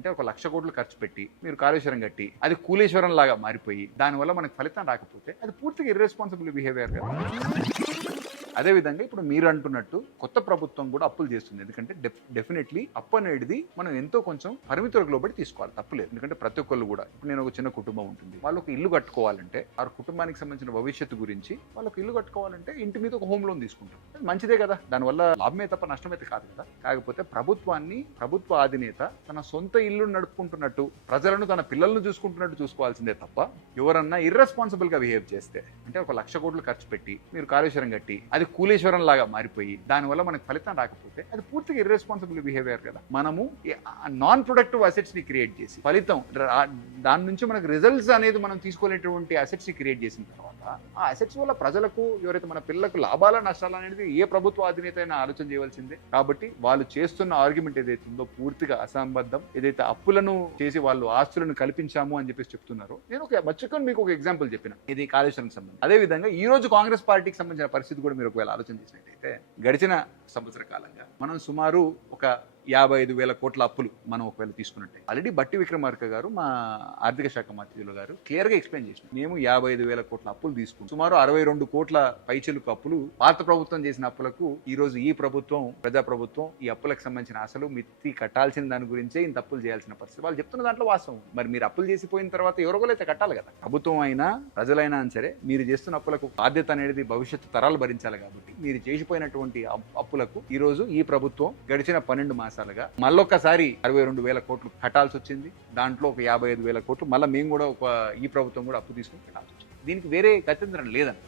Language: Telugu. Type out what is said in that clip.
అంటే 1,00,000 కోట్లు ఖర్చు పెట్టి మీరు కాళేశ్వరం కట్టి అది కూలేశ్వరం లాగా మారిపోయి దానివల్ల మనకు ఫలితం రాకపోతే అది పూర్తిగా ఇర్రెస్పాన్సిబుల్ బిహేవియర్ కదా. అదేవిధంగా ఇప్పుడు మీరు అంటున్నట్టు కొత్త ప్రభుత్వం కూడా అప్పులు చేస్తుంది. ఎందుకంటే డెఫినెట్లీ అప్పు అనేది మనం ఎంతో కొంచెం పరిమితులకు లోబడి తీసుకోవాలి, తప్పులేదు. ఎందుకంటే ప్రతి ఒక్కళ్ళు కూడా ఇప్పుడు నేను ఒక చిన్న కుటుంబం ఉంటుంది, వాళ్ళకు ఇల్లు కట్టుకోవాలంటే ఆ కుటుంబానికి సంబంధించిన భవిష్యత్తు గురించి వాళ్ళకు ఇల్లు కట్టుకోవాలంటే ఇంటి మీద ఒక హోమ్ లోన్ తీసుకుంటారు. అది మంచిదే కదా, దానివల్ల లాభమే తప్ప నష్టమైతే కాదు కదా. కాకపోతే ప్రభుత్వ అధినేత తన సొంత ఇల్లు నడుపుకుంటున్నట్టు ప్రజలను తన పిల్లలను చూసుకుంటున్నట్టు చూసుకోవాల్సిందే తప్ప ఎవరన్నా ఇర్రెస్పాన్సిబుల్ గా బిహేవ్ చేస్తే అంటే 1,00,000 కోట్లు ఖర్చు పెట్టి మీరు కాళేశ్వరం కట్టి అది కూలేశ్వరం లాగా మారిపోయి దానివల్ల మనకు ఫలితం రాకపోతే అది పూర్తిగా ఇర్రెస్పాన్సిబుల్ బిహేవియర్ కదా. మనము నాన్ ప్రొడక్టివ్ అసెట్స్ ని క్రియేట్ చేసి ఫలితం దాని నుంచి మనకు రిజల్ట్స్ అనేది మనం తీసుకోలేటువంటి అసెట్స్ ని క్రియేట్ చేసిన తర్వాత ఆ అసెట్స్ వల్ల ప్రజలకు ఎవరైతే మన పిల్లలకు లాభాల నష్టాలు అనేది ఏ ప్రభుత్వ అధినేత అయినా ఆలోచన చేయవలసిందే. కాబట్టి వాళ్ళు చేస్తున్న ఆర్గ్యుమెంట్ ఏదైతే ఉందో పూర్తిగా అసంబద్ధం. ఏదైతే అప్పులను చేసి వాళ్ళు ఆస్తులను కల్పించాము అని చెప్పేసి చెప్తున్నారో, నేను మర్చిపోయి మీకు ఒక ఎగ్జాంపుల్ చెప్పిన ఇది కాళేశ్వరం సంబంధం. అదే విధంగా ఈ రోజు కాంగ్రెస్ పార్టీకి సంబంధించిన పరిస్థితి కూడా మీరు ఒకవేళ ఆలోచన చేసినట్టయితే గడిచిన సంవత్సర కాలంగా మనం సుమారు ఒక 55,000 కోట్ల అప్పులు మనం ఒకవేళ తీసుకున్నట్టే ఆల్రెడీ బట్టి విక్రమార్క గారు మా ఆర్థిక శాఖ మంత్రులు గారు క్లియర్ గా ఎక్స్ప్లెయిన్ చేసినారు. మేము 55,000 కోట్ల అప్పులు తీసుకున్నాం. సుమారు 62 కోట్ల పైచిలుకు అప్పులు పాత ప్రభుత్వం చేసిన అప్పులకు ఈ రోజు ఈ ప్రభుత్వం ప్రజా ప్రభుత్వం ఈ అప్పులకు సంబంధించిన అసలు మిత్తి కట్టాల్సిన దాని గురించే ఇంత అప్పులు చేయాల్సిన పరిస్థితి. వాళ్ళు చెప్తున్న దాంట్లో వాస్తవం. మరి మీరు అప్పులు చేసిపోయిన తర్వాత ఎవరికోలైతే కట్టాలి కదా. ప్రభుత్వం అయినా ప్రజలైనా సరే మీరు చేస్తున్న అప్పులకు బాధ్యత అనేది భవిష్యత్తు తరాలు భరించాలి. కాబట్టి మీరు చేసిపోయినటువంటి అప్పులకు ఈ రోజు ఈ ప్రభుత్వం గడిచిన 12 మాసాలుగా మళ్ళొక్కసారి 62,000 కోట్లు కట్టాల్సి వచ్చింది. దాంట్లో ఒక 55,000 కోట్లు మళ్ళీ మేము కూడా ఈ ప్రభుత్వం కూడా అప్పు తీసుకుని కట్టాల్సి వచ్చింది. దీనికి వేరే గత్యంతరం లేదండి.